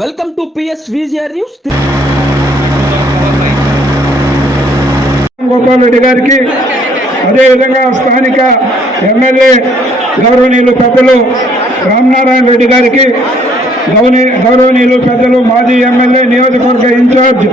Welcome to P S V G R news. Gopal Reddy గారికి అదేవిధంగా స్థానిక MLA గౌరవనీయులు పెద్దలు రామనారాయణ రెడ్డి గారికి గౌని గౌరవనీయులు పెద్దలు మాజీ ఎమ్మెల్యే నియోజకవర్గ ఇన్ఛార్జ్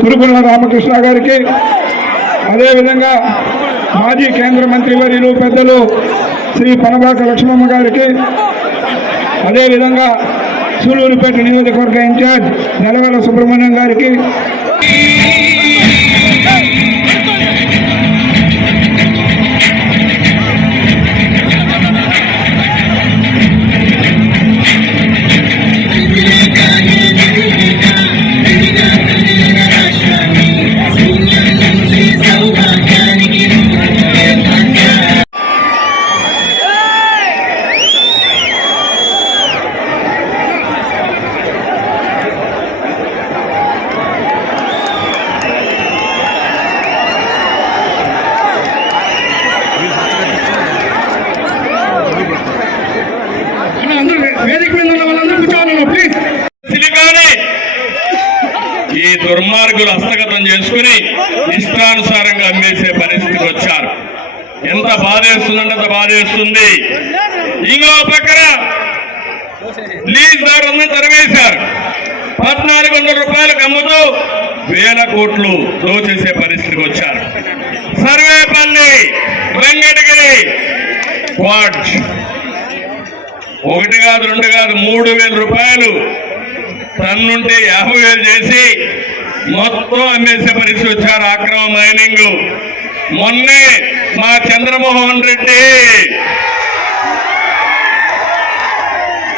కురుకుల రామకృష్ణ గారికి అదేవిధంగా మాజీ కేంద్ర మంత్రి వర్యులు పెద్దలు శ్రీ పనబాక లక్ష్మమ్మ గారికి అదేవిధంగా సూలూరుపేట నియోజకవర్గ ఇన్ఛార్జ్ నెలవల సుబ్రహ్మణ్యం గారికి జరిగింది ఇంకో పక్కన లీజ్ దారులందరూ తరివేశారు పద్నాలుగు వందల రూపాయలకు అమ్ముతూ వేల కోట్లు దోచేసే పరిస్థితికి వచ్చారు. సర్వేపల్లి వెంకటగిరి క్వాడ్జ్ ఒకటి కాదు రెండు కాదు మూడు వేల రూపాయలు తన్నుంటే యాభై వేలు చేసి మొత్తం అమ్మేసే పరిస్థితి వచ్చారు. అక్రమ మైనింగ్. మొన్నే మా చంద్రమోహన్ రెడ్డి.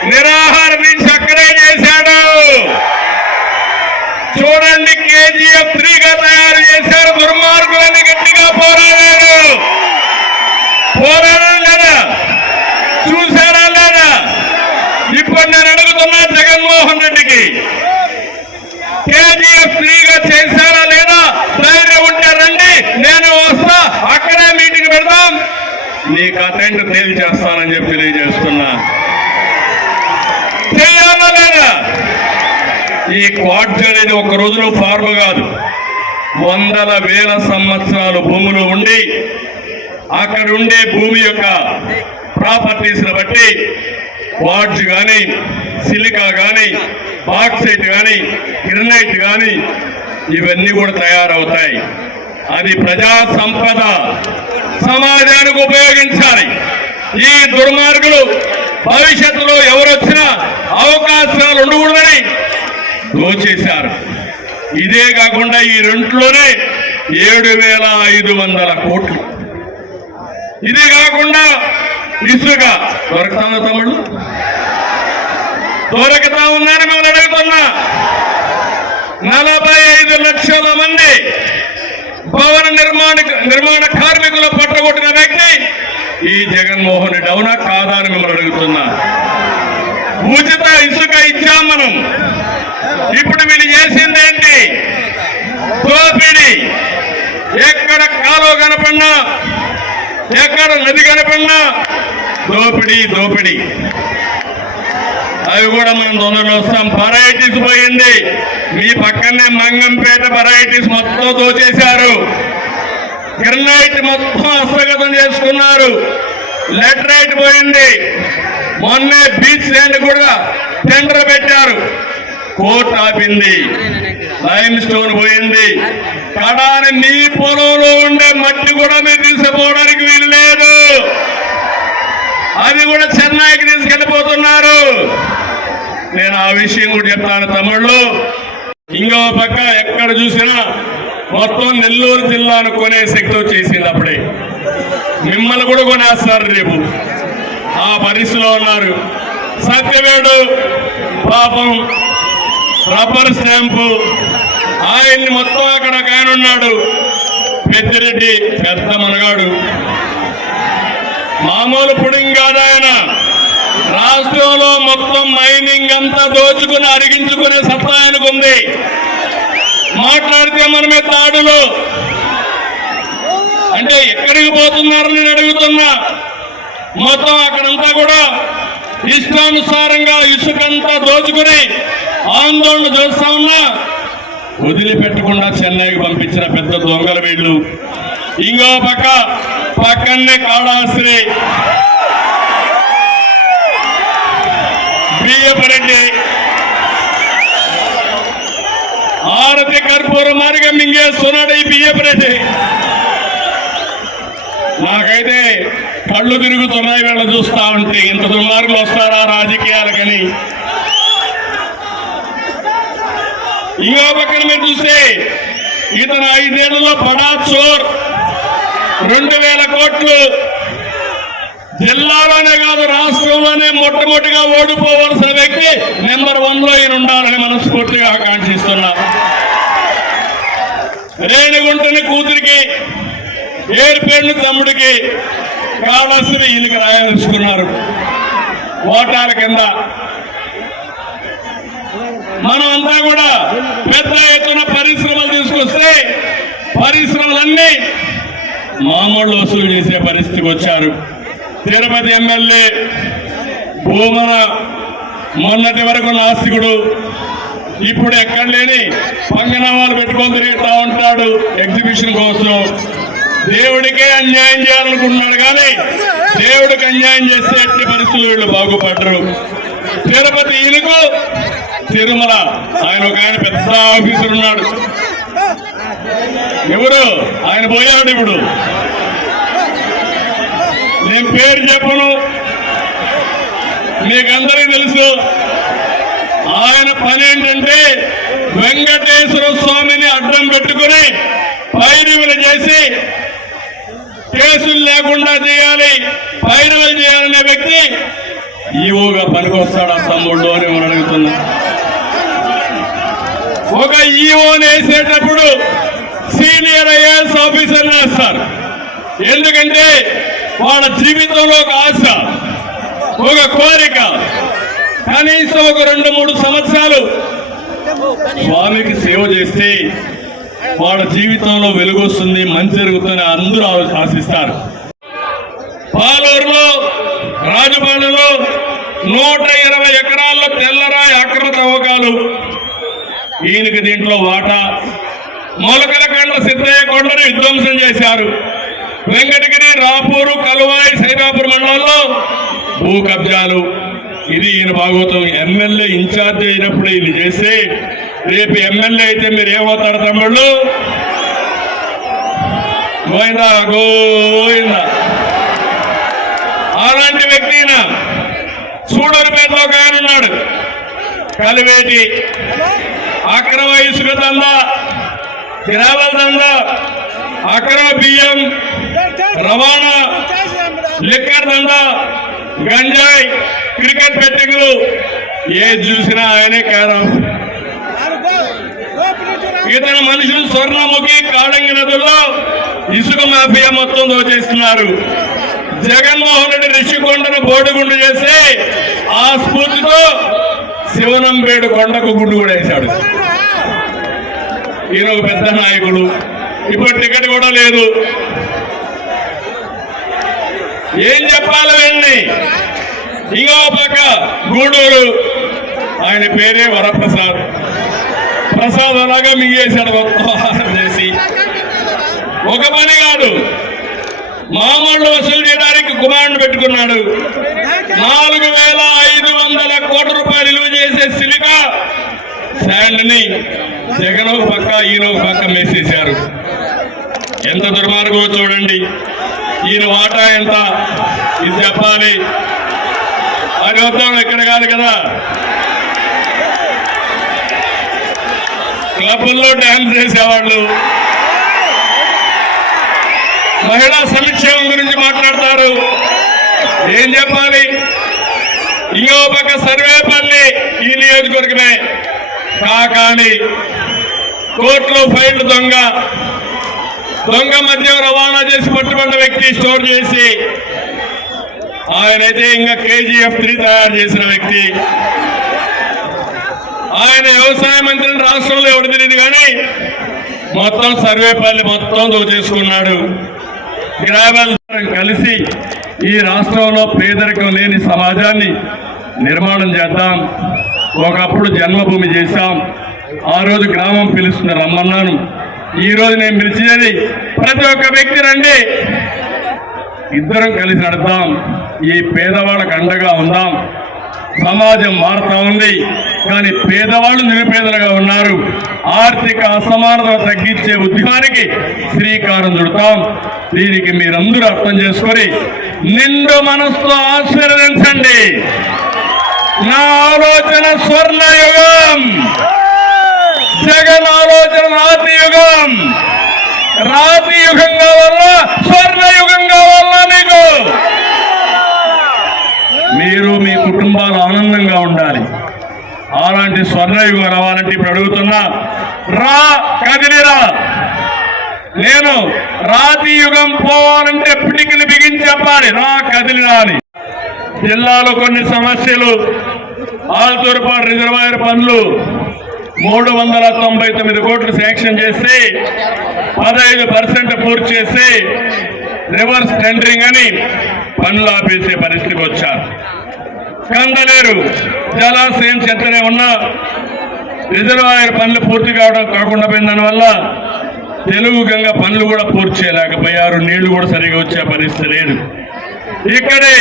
నిరాహార దీక్ష అక్కడే చేశాడు. చూడండి కేజీఎఫ్ త్రీగా తయారు చేశారు. దుర్మార్గులని గట్టిగా పోరాడారు పోరాడా లేదా? చూసారా లేదా? ఇప్పుడు నేను అడుగుతున్నా జగన్మోహన్ రెడ్డికి. కేజీఎఫ్ ఫ్రీగా చేశారా లేదా? ధైర్యం ఉంటే రండి. నేను వస్తా అక్కడే మీటింగ్ పెడదాం. నీ కథెంట్ తేల్చేస్తానని చెప్పి తెలియజేస్తున్నా. చేయాలా లేదా? ఈ క్వాడ్జ్ అనేది ఒక రోజులో ఫార్మ్ కాదు. వందల వేల సంవత్సరాలు భూములు ఉండి అక్కడ ఉండే భూమి యొక్క ప్రాపర్టీస్ని బట్టి క్వార్జ్ కానీ సిలికా కానీ బాక్సైట్ కానీ గ్రనైట్ కానీ ఇవన్నీ కూడా తయారవుతాయి. అది ప్రజా సంపద. సమాజానికి ఉపయోగించాలి. ఈ దుర్మార్గులు భవిష్యత్తులో ఎవరొచ్చినా అవకాశాలు ఉండకూడదని దోచేశారు. ఇదే కాకుండా ఈ రెంట్లోనే ఏడు వేల ఐదు వందల కోట్లు. ఇది కాకుండా ఇసుక. దొరకతాందా తమ్ముడు దొరకతా ఉన్నాను మిమ్మల్ని అడుగుతున్నా. నలభై ఐదు లక్షల మంది భవన నిర్మాణ నిర్మాణ కార్మికులు పట్టగొట్టిన వ్యక్తి ఈ జగన్మోహన్ రెడ్డి అవునా కాదా అని మిమ్మల్ని అడుగుతున్నా. ఉచిత ఇసుక ఇచ్చాం మనం. ఇప్పుడు వీళ్ళు చేసిందేంటి దోపిడి ఎక్కడ కాలువ కనపడినా ఎక్కడ నది కనపడినా దోపిడి దోపిడి అవి కూడా మనం తొందరలో వస్తాం. పరైటీస్ పోయింది. మీ పక్కనే మంగంపేట వెరైటీస్ మొత్తం దోచేశారు గ్రనైట్ మొత్తం హస్తగతం చేసుకున్నారు. లెటరైట్ పోయింది. మొన్నే బీచ్ ల్యాండ్ కూడా టెండర్ పెట్టారు. కోర్టు ఆపింది. లైమ్ స్టోన్ పోయింది. కడాని మీ పొలంలో ఉండే మట్టి కూడా మీరు తీసుకుపోవడానికి వీలు లేదు. అది కూడా చెన్నైకి తీసుకెళ్ళిపోతున్నారు. నేను ఆ విషయం కూడా చెప్తాను తమ్ముళ్ళు. ఇంకో పక్క ఎక్కడ చూసినా మొత్తం నెల్లూరు జిల్లాను కొనే శక్తి వచ్చేసింది అప్పుడే. మిమ్మల్ని కూడా కొనేస్తారు రేపు. ఆ పరిస్థితిలో ఉన్నారు. సత్యవేడు పాపం రబ్బర్ స్టాంపు ఆయన్ని మొత్తం అక్కడ ఒక ఆయన ఉన్నాడు. పెద్దిరెడ్డి పెద్ద మనగాడు. మామూలు పుడింగ్ కాదు ఆయన. రాష్ట్రంలో మొత్తం మైనింగ్ అంతా దోచుకుని అరిగించుకునే సత్తా ఆయనకు ఉంది మాట్లాడితే మనమే తాడులు. అంటే ఎక్కడికి పోతున్నారు నేను అడుగుతున్నా. మొత్తం అక్కడంతా కూడా ఇష్టానుసారంగా ఇసుకంతా దోచుకుని ఆందోళన చేస్తా ఉన్నా. వదిలిపెట్టకుండా చెన్నైకి పంపించిన పెద్ద దొంగల వీళ్ళు. ఇంకో పక్క పక్కనే కాళాశ్రీ. బియ్యపరెడ్డి ఆరతి కర్పూర మార్గం మింగేస్తున్నాడు ఈ బియ్యపరెడ్డి. నాకైతే కళ్ళు తిరుగుతున్నాయి వీళ్ళ చూస్తా ఉంటే. ఇంత దుర్మార్గులు వస్తారా రాజకీయాలకని? ఇంకో పక్కన మీరు చూస్తే ఇతను ఐదేళ్ళలో పడా చోర్ రెండు వేల కోట్లు జిల్లాలోనే కాదు రాష్ట్రంలోనే మొట్టమొదటిగా ఓడిపోవలసిన వ్యక్తి నెంబర్ వన్లో ఈయన ఉండాలని మనస్ఫూర్తిగా ఆకాంక్షిస్తున్నా. రేణిగుంటని కూతురికి ఏడుపేరుని తమ్ముడికి కాళశ్రీ ఈయనకి రాయదలుచుకున్నారు ఓటాల కింద. మనం అంతా కూడా పెద్ద ఎత్తున పరిశ్రమలు తీసుకొస్తే పరిశ్రమలన్నీ మామూలు వసూలు చేసే పరిస్థితికి వచ్చారు. తిరుపతి ఎమ్మెల్యే భూమన మొన్నటి వరకు నాస్తికుడు ఇప్పుడు ఎక్కడ లేని పంగనామాలు పెట్టుకొని తిరుగుతూ ఉంటాడు ఎగ్జిబిషన్ కోసం. దేవుడికే అన్యాయం చేయాలనుకుంటున్నాడు కానీ దేవుడికి అన్యాయం చేస్తే ఎట్టి పరిస్థితులు వీళ్ళు బాగుపడరు. తిరుపతి ఈయనకు తిరుమల. ఆయన ఒక ఆయన పెద్ద ఆఫీసర్ ఉన్నాడు. ఎవరు? ఆయన పోయాడు ఇప్పుడు. నేను పేరు చెప్పను. మీకందరికీ తెలుసు. ఆయన పని ఏంటంటే వెంకటేశ్వర స్వామిని అడ్డం పెట్టుకుని పైరువులు చేసి కేసులు లేకుండా చేయాలి పైరువులు చేయాలనే వ్యక్తి ఈవోగా పనికొస్తాడా తమ్ముళ్ళు అని మనం అడుగుతున్నాం. ఒక ఈవోని వేసేటప్పుడు సీనియర్ ఐఏఎస్ ఆఫీసర్ వేస్తారు. ఎందుకంటే వాళ్ళ జీవితంలో ఒక ఆశ ఒక కోరిక. కనీసం ఒక రెండు మూడు సంవత్సరాలు స్వామికి సేవ చేస్తే వాళ్ళ జీవితంలో వెలుగు వస్తుంది మంచి జరుగుతుందని అందరూ ఆశిస్తారు. పాలూరులో రాజపాలెంలో నూట ఇరవై ఎకరాల్లో తెల్లరాయి అక్రమ తవ్వకాలు. ఈయనకి దీంట్లో వాటా. మొలకల కండ్ల సిద్ధయ్య కొండను విధ్వంసం చేశారు. వెంకటగిరి రాపూరు కలువాయి సైదాపూర్ మండలాల్లో భూ కబ్జాలు. ఇది ఈయన భాగవతం. ఎమ్మెల్యే ఇన్ఛార్జ్ అయినప్పుడు ఈయన చేస్తే రేపు ఎమ్మెల్యే అయితే మీరు ఏమవుతారు తమ్ముళ్ళు? గోయిందా గోయిందా అలాంటి వ్యక్తి ఈయన. సూడూరుపేటలో ఒక ఆయన ఉన్నాడు. కలివేటి. అక్రమ ఇసుక దందా గ్రావెల్ దందా అక్రమ బియ్యం రవాణా లిక్కర్ దందా గంజాయి క్రికెట్ బెట్టింగ్లు ఏది చూసినా ఆయనే కారం ఇతని మనుషులు స్వర్ణముఖి కాడంగి నదుల్లో ఇసుక మాఫియా మొత్తం దోచేస్తున్నారు. జగన్మోహన్ రెడ్డి రిషికొండను బోడిగుండు చేసి ఆ స్ఫూర్తితో శివనంపేడు కొండకు గుండు కూడా వేశాడు. ఈయన ఒక పెద్ద నాయకుడు. ఇప్పుడు టికెట్ కూడా లేదు. ఏం చెప్పాలి వెళ్ళి ఇంకో పక్క గూడూరు. ఆయన పేరే వరప్రసాద్. ప్రసాద్ అలాగా మింగేశాడు మొత్తం చేసి ఒక పని కాదు. మామూలు వసూలు చేయడానికి కుమారుడు పెట్టుకున్నాడు. నాలుగు వేల ఐదు వందల కోట్ల రూపాయలు విలువ చేసే సిలికా శాండ్ని జగన్ ఒక పక్క ఈయన ఒక పక్క మేసేశారు. ఎంత దుర్మార్గమో చూడండి. ఈయన వాటా ఎంత? ఇది చెప్పాలి. అది వద్దాం ఇక్కడ కాదు కదా. క్లబ్ల్లో డ్యాన్స్ చేసేవాళ్ళు. మహిళా సంక్షేమం గురించి మాట్లాడతారు. ఏం చెప్పాలి? ఇంకో పక్క సర్వేపల్లి ఈ నియోజకవర్గమే. కాకాని కోర్టులో ఫైల్ దొంగ. దొంగ మద్యం రవాణా చేసి పట్టుబడిన వ్యక్తి స్టోర్ చేసి ఆయనైతే ఇంకా కేజీఎఫ్ త్రీ తయారు చేసిన వ్యక్తి. ఆయన వ్యవసాయ మంత్రిని రాష్ట్రంలో ఎవరు తెలియదు కానీ మొత్తం సర్వేపల్లి మొత్తం దోచేసుకున్నాడు. గ్రావెల్ కలిసి ఈ రాష్ట్రంలో పేదరికం లేని సమాజాన్ని నిర్మాణం చేద్దాం. ఒకప్పుడు జన్మభూమి చేశాం. ఆ రోజు గ్రామం పిలుస్తున్న రమ్మన్నాను. ఈ రోజు నేను పిలిచేది ప్రతి ఒక్క వ్యక్తి రండి. ఇద్దరం కలిసి నడుద్దాం. ఈ పేదవాళ్ళకు అండగా ఉందాం. సమాజం మారుతా ఉంది. కానీ పేదవాళ్ళు నిరుపేదలుగా ఉన్నారు. ఆర్థిక అసమానతను తగ్గించే ఉద్యమానికి శ్రీకారం చుడతాం. దీనికి మీరందరూ అర్థం చేసుకొని నిండు మనసుతో ఆశీర్వదించండి. నా ఆలోచన స్వర్ణయుగం. జగన్ ఆలోచన రాతి యుగం రాతి యుగంగా స్వర్ణ స్వర్ణయుగంగా కావాలా మీకు మీరు మీ కుటుంబాలు ఆనందంగా ఉండాలి. అలాంటి స్వర్ణయుగం రావాలంటే ఇప్పుడు అడుగుతున్నా రా కదిలిరా నేను రాతి యుగం పోవాలంటే పిడికిని బిగించి చెప్పాలి. రా కదిలిరా అని. జిల్లాలో కొన్ని సమస్యలు ఆల్తూరుపాడు రిజర్వాయర్ పనులు మూడు వందల తొంభై తొమ్మిది కోట్లు శాంక్షన్ చేసి పదహైదు పర్సెంట్ పూర్తి చేసి రివర్స్ టెండరింగ్ అని పనులు ఆపేసే పరిస్థితికి వచ్చారు. కందలేరు జలాశయం చెత్తనే ఉన్న రిజర్వాయర్ పనులు పూర్తి కావడం కాకుండా పోయిన దానివల్ల తెలుగు గంగ పనులు కూడా పూర్తి చేయలేకపోయారు. నీళ్ళు కూడా సరిగా వచ్చే పరిస్థితి లేదు. ఇక్కడే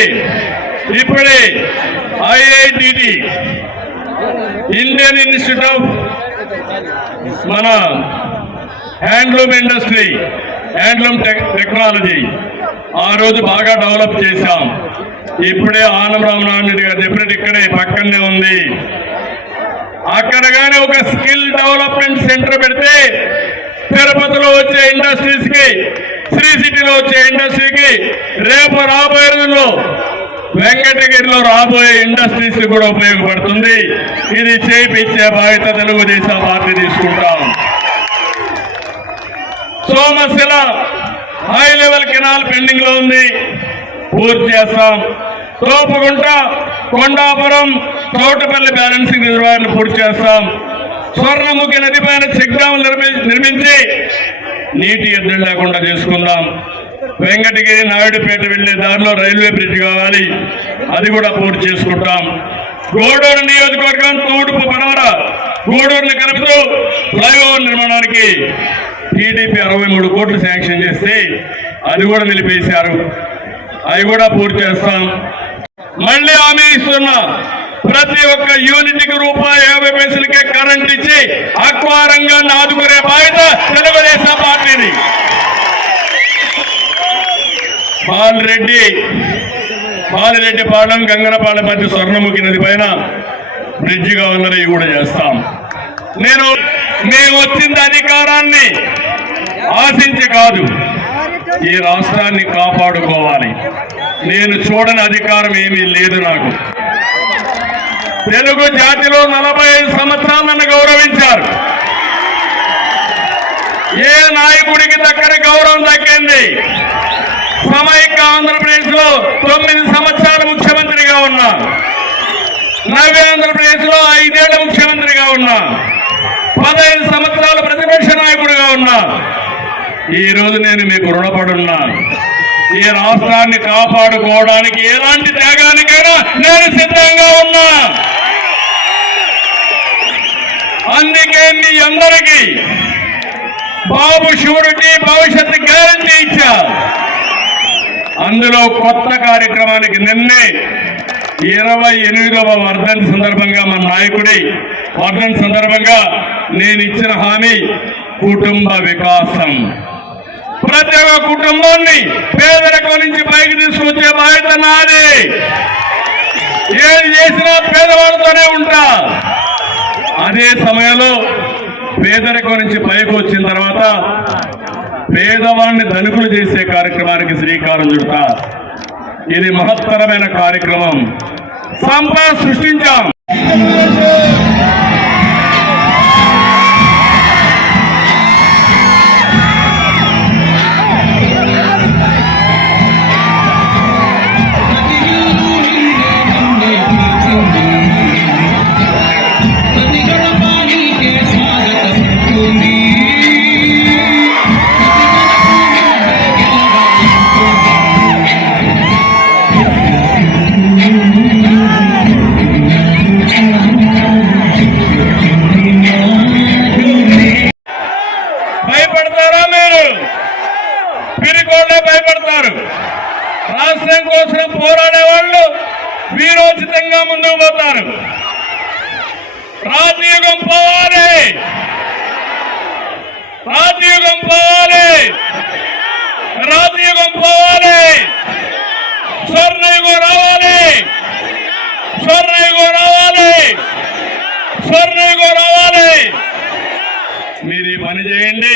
ఇప్పుడే I I T T Indian institute of మన handloom industry handloom tech technology ఆ రోజు బాగా డెవలప్ చేశాం. ఇప్పుడే ఆనం రామనారాయణ రెడ్డి గారు చెప్పినట్టు ఇక్కడే పక్కనే ఉంది. అక్కడ కానీ ఒక స్కిల్ డెవలప్మెంట్ సెంటర్ పెడితే తిరుపతిలో వచ్చే ఇండస్ట్రీస్కి శ్రీ సిటీలో వచ్చే ఇండస్ట్రీకి రేపు రాబోయే రోజుల్లో వెంకటగిరిలో రాబోయే ఇండస్ట్రీస్ కూడా ఉపయోగపడుతుంది. ఇది చేయించే బాధ్యత తెలుగుదేశం పార్టీ తీసుకుంటాం. సోమశిల హై లెవెల్ కెనాల్ పెండింగ్లో ఉంది. పూర్తి చేస్తాం. తోపుగుంట కొండాపురం తోటపల్లి బ్యాలెన్సింగ్ రిజర్వాయర్ను పూర్తి చేస్తాం. స్వర్ణముఖి నది పైన చెక్ డ్యాములు నిర్మించి నీటి ఎద్దడి లేకుండా చేసుకుందాం. వెంకటగిరి నాయుడుపేట వెళ్ళే దారిలో రైల్వే బ్రిడ్జ్ కావాలి. అది కూడా పూర్తి చేసుకుంటాం. గూడూరు నియోజకవర్గం తూర్పు పడవర గూడూరుని కలుపుతూ ఫ్లైఓవర్ నిర్మాణానికి టీడీపీ అరవై మూడు కోట్లు శాంక్షన్ చేస్తే అది కూడా నిలిపేశారు. అది కూడా పూర్తి చేస్తాం. మళ్ళీ హామీ ఇస్తున్నా ప్రతి ఒక్క యూనిట్కి రూపాయి యాభై పైసలకే కరెంట్ ఇచ్చి అక్వారంగాన్ని ఆదుకునే బాధ్యత తెలుగుదేశం పార్టీది. బాలరెడ్డి బాలిరెడ్డి పాలెం గంగనపాలెం మధ్య స్వర్ణముఖి నది పైన బ్రిడ్జి కావాలని కూడా చేస్తాం. నేను మేము వచ్చింది అధికారాన్ని ఆశించి కాదు ఈ రాష్ట్రాన్ని కాపాడుకోవాలి. నేను చూడని అధికారం ఏమీ లేదు నాకు. తెలుగు జాతిలో నలభై ఐదు సంవత్సరాలు నన్ను గౌరవించారు. ఏ నాయకుడికి దక్కని గౌరవం దక్కింది సమైక్య ఆంధ్రప్రదేశ్లో తొమ్మిది సంవత్సరాలు ముఖ్యమంత్రిగా ఉన్నా. నవ్య ఆంధ్రప్రదేశ్లో ఐదేళ్ళ ముఖ్యమంత్రిగా ఉన్నా. పదహైదు సంవత్సరాలు ప్రతిపక్ష నాయకుడిగా ఉన్నా. ఈ రోజు నేను మీకు రుణపడున్నా. ఈ రాష్ట్రాన్ని కాపాడుకోవడానికి ఎలాంటి త్యాగానికైనా నేను సిద్ధంగా ఉన్నా. అందుకే మీ అందరికీ బాబు షూరిటీ భవిష్యత్తు గ్యారంటీ ఇచ్చా. అందులో కొత్త కార్యక్రమానికి నిన్నే ఇరవై ఎనిమిదవ వర్ధంతి సందర్భంగా మన నాయకుడి వర్ధంతి సందర్భంగా నేను ఇచ్చిన హామీ కుటుంబ వికాసం. ప్రతి ఒక్క కుటుంబాన్ని పేదరికం నుంచి పైకి తీసుకొచ్చే బాధ్యత నాది. ఏది చేసినా పేదవాళ్ళతోనే ఉంటా. అదే సమయంలో పేదరికం నుంచి పైకి వచ్చిన తర్వాత పేదవాడిని ధనికులు చేసే కార్యక్రమానికి శ్రీకారం చుడతా. ఇది మహత్తరమైన కార్యక్రమం. సంపద సృష్టించాం. ఉన్నారు రాజయుగం పోవాలి. రాజయుగం పోవాలి. రాజయుగం పోవాలి. స్వర్ణయుగం రావాలి. స్వర్ణయుగం రావాలి. స్వర్ణయుగం రావాలి. మీరు ఈ పని చేయండి.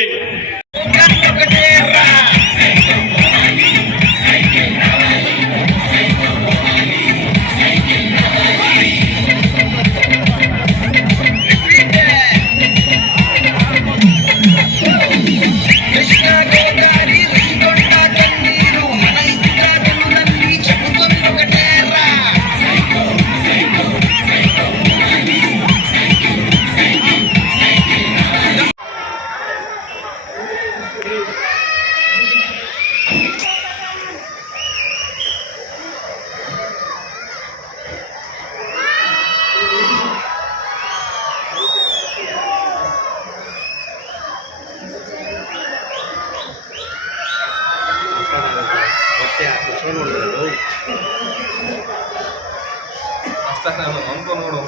ಒಂದು ನಾನು ಅಂಕ ನೋಡೋ